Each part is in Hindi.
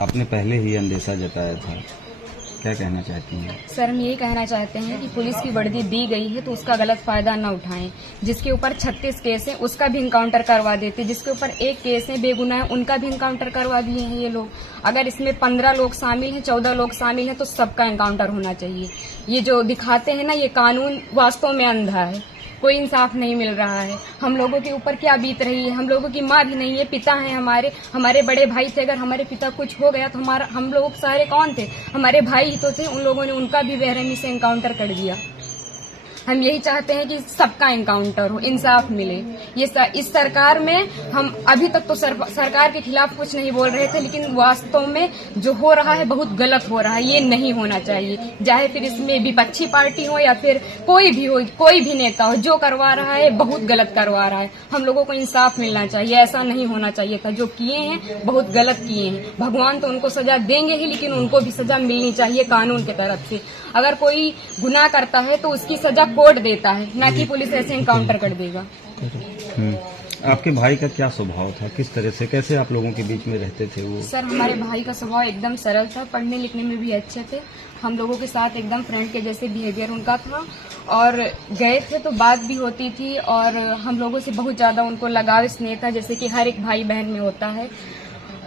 आपने पहले ही अंदेशा जताया था, क्या कहना चाहती हैं? सर, हम यही कहना चाहते हैं कि पुलिस की वर्दी दी गई है तो उसका गलत फायदा न उठाएं। जिसके ऊपर 36 केस है उसका भी इनकाउंटर करवा देते, जिसके ऊपर एक केस है बेगुनाह है उनका भी इनकाउंटर करवा दिए हैं ये लोग। अगर इसमें 15 लोग शामिल हैं, 14 लोग शामिल हैं तो सबका इनकाउंटर होना चाहिए। ये जो दिखाते हैं ना, ये कानून वास्तव में अंधा है, कोई इंसाफ नहीं मिल रहा है। हम लोगों के ऊपर क्या बीत रही है, हम लोगों की माँ भी नहीं है, पिता हैं हमारे बड़े भाई थे। अगर हमारे पिता कुछ हो गया तो हम लोग सारे कौन थे? हमारे भाई ही तो थे। उन लोगों ने उनका भी बेरहमी से इनकाउंटर कर दिया। हम यही चाहते हैं कि सबका इनकाउंटर हो, इंसाफ मिले। इस सरकार में हम अभी तक तो सरकार के खिलाफ कुछ नहीं बोल रहे थे, लेकिन वास्तव में जो हो रहा है बहुत गलत हो रहा है। ये नहीं होना चाहिए, चाहे फिर इसमें विपक्षी पार्टी हो या फिर कोई भी हो, कोई भी नेता हो, जो करवा रहा है बहुत गलत करवा रहा है। हम लोगों को इंसाफ मिलना चाहिए, ऐसा नहीं होना चाहिए था। जो किए हैं बहुत गलत किए हैं। भगवान तो उनको सजा देंगे ही, लेकिन उनको भी सजा मिलनी चाहिए कानून की तरफ से। अगर कोई गुनाह करता है तो उसकी सजा कोर्ट देता है, ना कि पुलिस ऐसे इनकाउंटर कर देगा। आपके भाई का क्या स्वभाव था, किस तरह से, कैसे आप लोगों के बीच में रहते थे वो? सर, हमारे भाई का स्वभाव एकदम सरल था, पढ़ने लिखने में भी अच्छे थे। हम लोगों के साथ एकदम फ्रेंड के जैसे बिहेवियर उनका था, और गए थे तो बात भी होती थी, और हम लोगों से बहुत ज्यादा उनको लगाव स्नेह था, जैसे कि हर एक भाई बहन में होता है।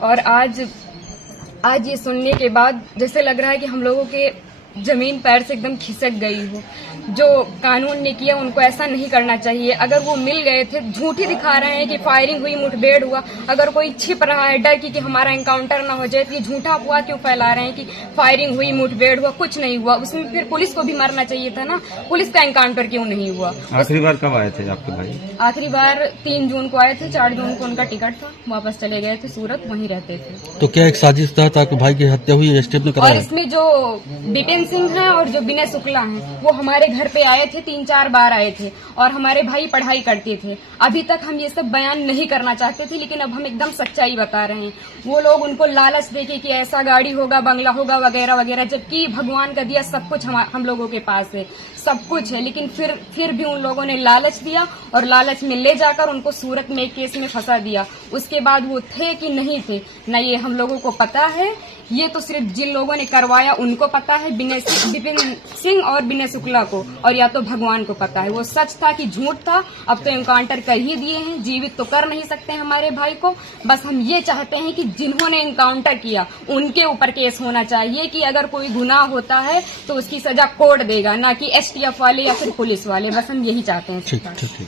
और आज ये सुनने के बाद जैसे लग रहा है कि हम लोगों के जमीन पैर से एकदम खिसक गई हो। जो कानून ने किया उनको ऐसा नहीं करना चाहिए। अगर वो मिल गए थे, झूठ ही दिखा रहे हैं कि फायरिंग हुई, मुठभेड़ हुआ। अगर कोई छिप रहा है डर की कि हमारा एनकाउंटर ना हो जाए, तो ये झूठा अफवाह क्यों फैला रहे हैं कि फायरिंग हुई, मुठभेड़ हुआ? कुछ नहीं हुआ। उसमें फिर पुलिस को भी मरना चाहिए था ना, पुलिस का एनकाउंटर क्यों नहीं हुआ? आखिरी बार कब आए थे आपके भाई? आखिरी बार 3 जून को आए थे, 4 जून को उनका टिकट था, वापस चले गए थे सूरत, वहीं रहते थे। तो क्या एक साजिश तहत आपके भाई की हत्या हुई है? स्टेप ने कराया? और इसमें जो विपिन सिंह है और जो विनय शुक्ला हैं, वो हमारे घर पे आए थे, 3-4 बार आए थे, और हमारे भाई पढ़ाई करते थे। अभी तक हम ये सब बयान नहीं करना चाहते थे, लेकिन अब हम एकदम सच्चाई बता रहे हैं। वो लोग उनको लालच देके कि ऐसा गाड़ी होगा, बंगला होगा, वगैरह वगैरह, जबकि भगवान का दिया सब कुछ हम लोगों के पास है, सब कुछ है। लेकिन फिर भी उन लोगों ने लालच दिया, और लालच में ले जाकर उनको सूरत में एक केस में फंसा दिया। उसके बाद वो थे कि नहीं थे न, ये हम लोगों को पता है। ये तो सिर्फ जिन लोगों ने करवाया उनको पता है, विपिन सिंह और विनय शुक्ला को, और या तो भगवान को पता है वो सच था कि झूठ था। अब तो एनकाउंटर कर ही दिए हैं, जीवित तो कर नहीं सकते हमारे भाई को। बस हम ये चाहते हैं कि जिन्होंने एनकाउंटर किया उनके ऊपर केस होना चाहिए, कि अगर कोई गुनाह होता है तो उसकी सजा कोर्ट देगा, ना कि STF वाले या फिर पुलिस वाले। बस हम यही चाहते हैं।